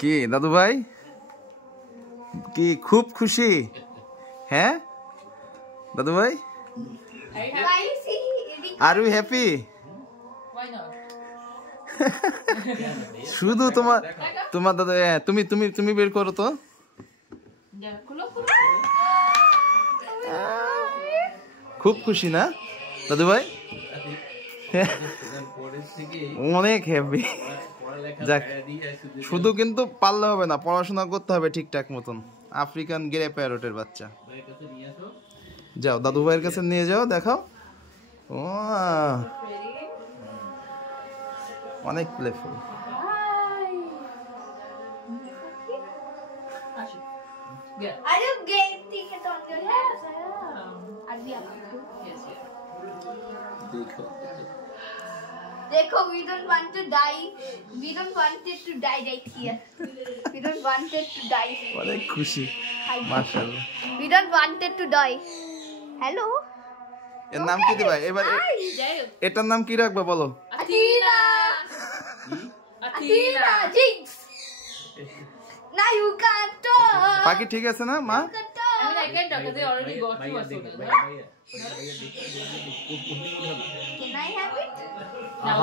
কি দাদু ভাই কি খুব খুশি হ্যাঁ দাদু ভাই আর ইউ হ্যাপি শুধু তোমার দাদা তুমি তুমি তুমি বের করো তো খুব খুশি না দাদু ভাই অনেক হ্যাপি যাক শুধু কিন্তু পারলে হবে না পড়াশোনা করতে হবে ঠিকঠাক মতন আফ্রিকান গ্রে প্যারটের বাচ্চা যাও দাদু ভাইয়ের কাছে নিয়ে যাও দেখাও ও অনেক playful Are you getting it on your head? Dekho, we don't want to die. We don't want it to die right here. We don't want it to die. অনেক খুশি মাশাআল্লাহ We don't want it to die. Hello. এর নাম কি দিবা এবার এটার নাম কি রাখবা বলো Athena. Athena. Jinx. Now you can't talk. বাকি ঠিক আছে না মা I mean, I can talk. They already got you a soda. Can I have it? Now,